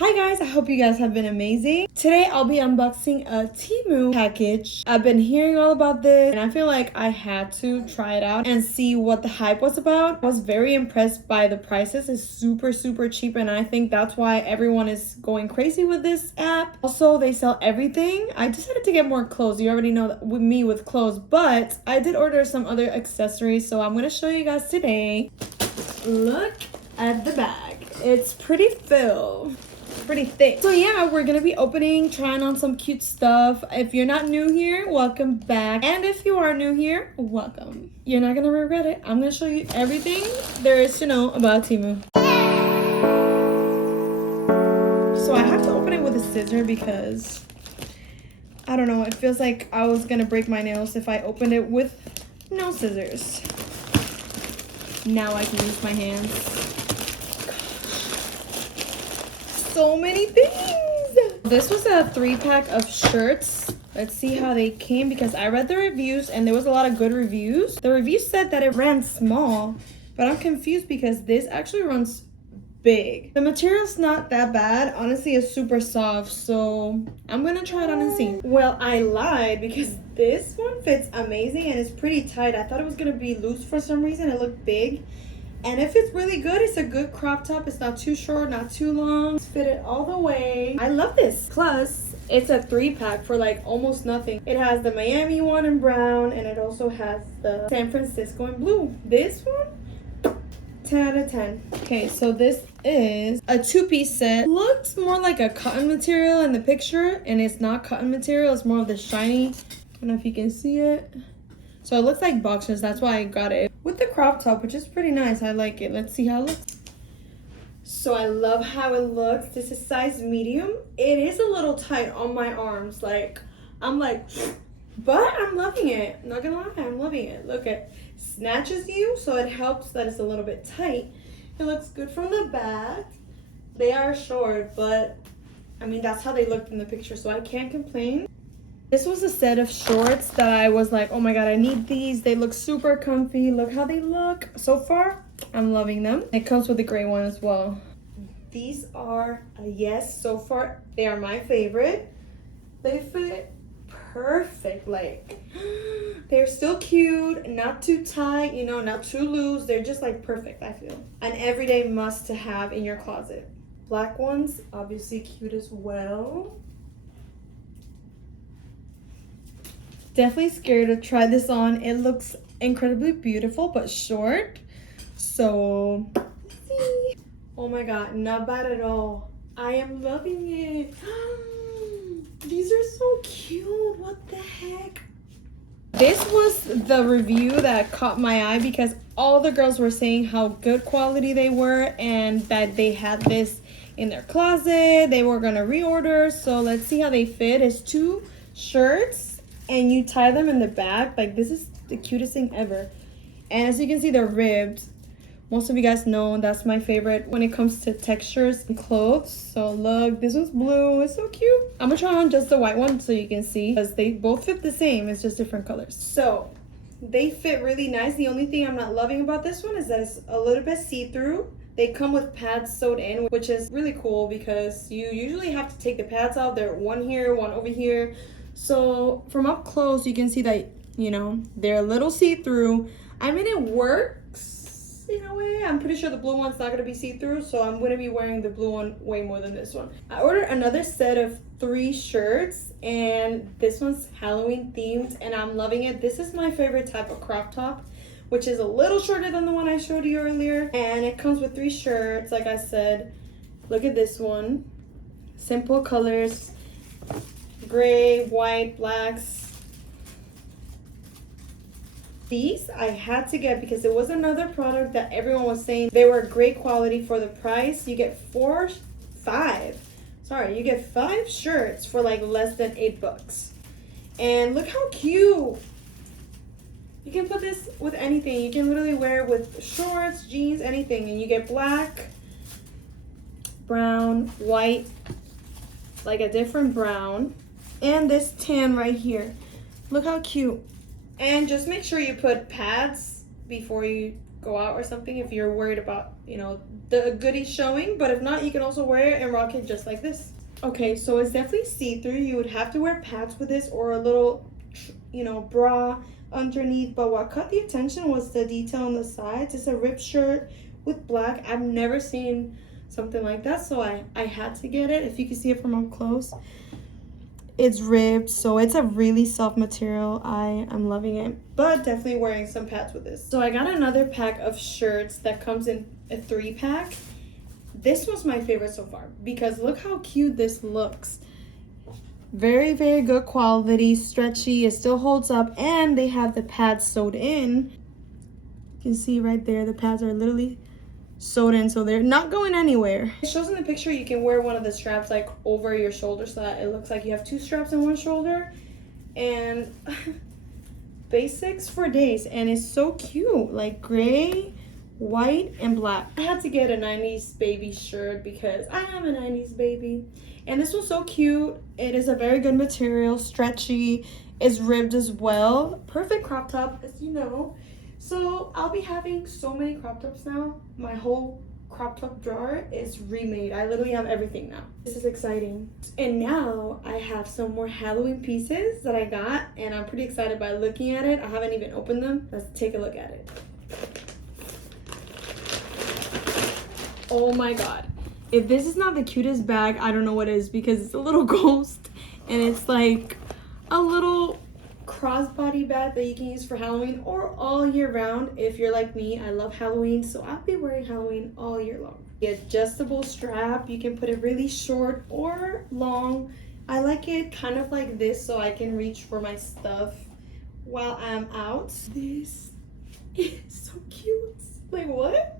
Hi guys, I hope you guys have been amazing. Today I'll be unboxing a Temu package. I've been hearing all about this and I feel like I had to try it out and see what the hype was about. I was very impressed by the prices. It's super cheap and I think that's why everyone is going crazy with this app. Also, they sell everything. I decided to get more clothes. You already know that with me with clothes, but I did order some other accessories, so I'm gonna show you guys today. Look at the bag. It's pretty filled. Pretty thick. So yeah, we're gonna be trying on some cute stuff. If you're not new here, welcome back. And if you are new here, welcome. You're not gonna regret it. I'm gonna show you everything there is to know about Temu. So I have to open it with a scissor because I don't know, it feels like I was gonna break my nails if I opened it with no scissors. Now I can use my hands. So many things. This was a 3-pack of shirts. Let's see how they came because I read the reviews and there was a lot of good reviews. The reviews said that it ran small, but I'm confused because this actually runs big. The material's not that bad. Honestly, it's super soft, so I'm gonna try it on and see. Well, I lied because this one fits amazing and it's pretty tight. I thought it was gonna be loose for some reason. It looked big. And if it's really good, it's a good crop top. It's not too short, not too long. It's fitted all the way. I love this. Plus, it's a 3-pack for like almost nothing. It has the Miami one in brown and it also has the San Francisco in blue. This one, 10 out of 10. Okay, so this is a 2-piece set. Looks more like a cotton material in the picture and it's not cotton material. It's more of the shiny. I don't know if you can see it. So it looks like boxers, that's why I got it. With the crop top, which is pretty nice. I like it. Let's see how it looks. So I love how it looks. This is size medium. It is a little tight on my arms. But I'm loving it. Not gonna lie, I'm loving it. Look, it snatches you, so it helps that it's a little bit tight. It looks good from the back. They are short, but I mean, that's how they looked in the picture, so I can't complain. This was a set of shorts that I was like, oh my god, I need these. They look super comfy. Look how they look. So far, I'm loving them. It comes with a gray one as well. These are a yes. So far, they are my favorite. They fit perfect. Like, they're still cute, not too tight, you know, not too loose. They're just like perfect, I feel. An everyday must to have in your closet. Black ones, obviously cute as well. Definitely scared to try this on. It looks incredibly beautiful but short, so let's see. Oh my god, not bad at all. I am loving it. These are so cute. What the heck. This was the review that caught my eye because all the girls were saying how good quality they were and that they had this in their closet. They were gonna reorder, so let's see how they fit. It's 2 shirts and you tie them in the back. Like, this is the cutest thing ever. And as you can see, they're ribbed. Most of you guys know that's my favorite when it comes to textures and clothes. So look, this one's blue. It's so cute. I'm gonna try on just the white one so you can see because they both fit the same. It's just different colors. So they fit really nice. The only thing I'm not loving about this one is that it's a little bit see-through. They come with pads sewed in, which is really cool because you usually have to take the pads out. They're one here, one over here. So from up close, you can see that, you know, they're a little see-through. I mean, it works in a way. I'm pretty sure the blue one's not going to be see-through, so I'm going to be wearing the blue one way more than this one. I ordered another set of 3 shirts, and this one's Halloween themed, and I'm loving it. This is my favorite type of crop top, which is a little shorter than the one I showed you earlier. And it comes with 3 shirts, like I said. Look at this one. Simple colors. Gray, white, blacks. These I had to get because it was another product that everyone was saying they were great quality for the price. You get 5 shirts for like less than $8. And look how cute. You can put this with anything. You can literally wear it with shorts, jeans, anything. And you get black, brown, white, like a different brown. And this tan right here. Look how cute. And just make sure you put pads before you go out or something if you're worried about, you know, the goodies showing. But if not, you can also wear it and rock it just like this. Okay, so it's definitely see-through. You would have to wear pants with this or a little, you know, bra underneath. But what caught the attention was the detail on the sides. It's a ripped shirt with black. I've never seen something like that, so I had to get it. If you can see it from up close, it's ribbed, so it's a really soft material. I am loving it, but definitely wearing some pads with this. So I got another pack of shirts that comes in a 3-pack. This was my favorite so far because look how cute this looks. Very, very good quality, stretchy, it still holds up, and they have the pads sewed in. You can see right there, the pads are literally sewed in, so they're not going anywhere. It shows in the picture you can wear one of the straps like over your shoulder so that it looks like you have 2 straps on one shoulder. And basics for days, and it's so cute, like gray, white, and black. I had to get a 90s baby shirt because I am a 90s baby. And this one's so cute. It is a very good material, stretchy, it's ribbed as well. Perfect crop top, as you know. So I'll be having so many crop tops now. My whole crop top drawer is remade. I literally have everything now. This is exciting. And now I have some more Halloween pieces that I got, and I'm pretty excited by looking at it. I haven't even opened them. Let's take a look at it. Oh my god. If this is not the cutest bag, I don't know what is, because it's a little ghost and it's like a little crossbody bag that you can use for Halloween or all year round. If you're like me, I love Halloween, so I'll be wearing Halloween all year long. The adjustable strap, you can put it really short or long. I like it kind of like this so I can reach for my stuff while I'm out. This is so cute. Like, what?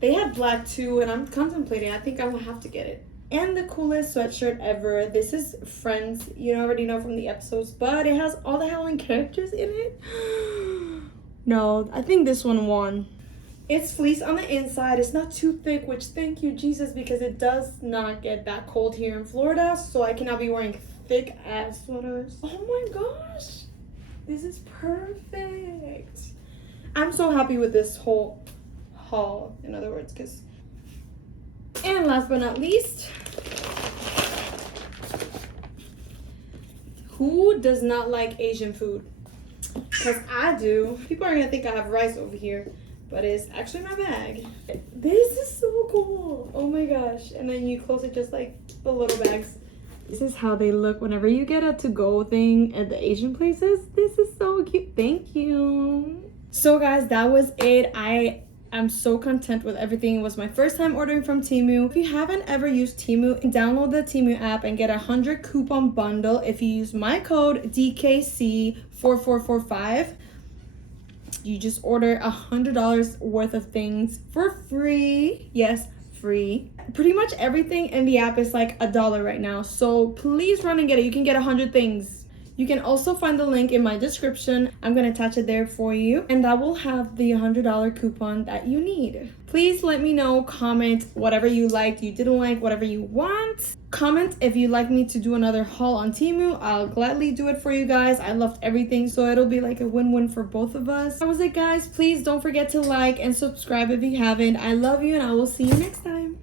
They had black too, and I'm contemplating. I think I will have to get it. And the coolest sweatshirt ever. This is Friends. You already know from the episodes, but it has all the Halloween characters in it. No, I think this one won. It's fleece on the inside. It's not too thick, which thank you, Jesus, because it does not get that cold here in Florida, so I cannot be wearing thick ass sweaters. Oh my gosh. This is perfect. I'm so happy with this whole haul, in other words, because... And last but not least, who does not like Asian food? Because I do. People are gonna think I have rice over here, but it's actually my bag. This is so cool. Oh my gosh. And then you close it just like the little bags. This is how they look whenever you get a to-go thing at the Asian places. This is so cute. Thank you. So guys, that was it. I'm so content with everything. It was my first time ordering from Temu. If you haven't ever used Temu, download the Temu app and get a 100 coupon bundle if you use my code DKC4445. You just order $100 worth of things for free. Yes, free. Pretty much everything in the app is like $1 right now. So please run and get it. You can get 100 things. You can also find the link in my description. I'm going to attach it there for you. And that will have the $100 coupon that you need. Please let me know, comment whatever you liked, you didn't like, whatever you want. Comment if you'd like me to do another haul on Temu. I'll gladly do it for you guys. I loved everything, so it'll be like a win-win for both of us. That was it, guys. Please don't forget to like and subscribe if you haven't. I love you, and I will see you next time.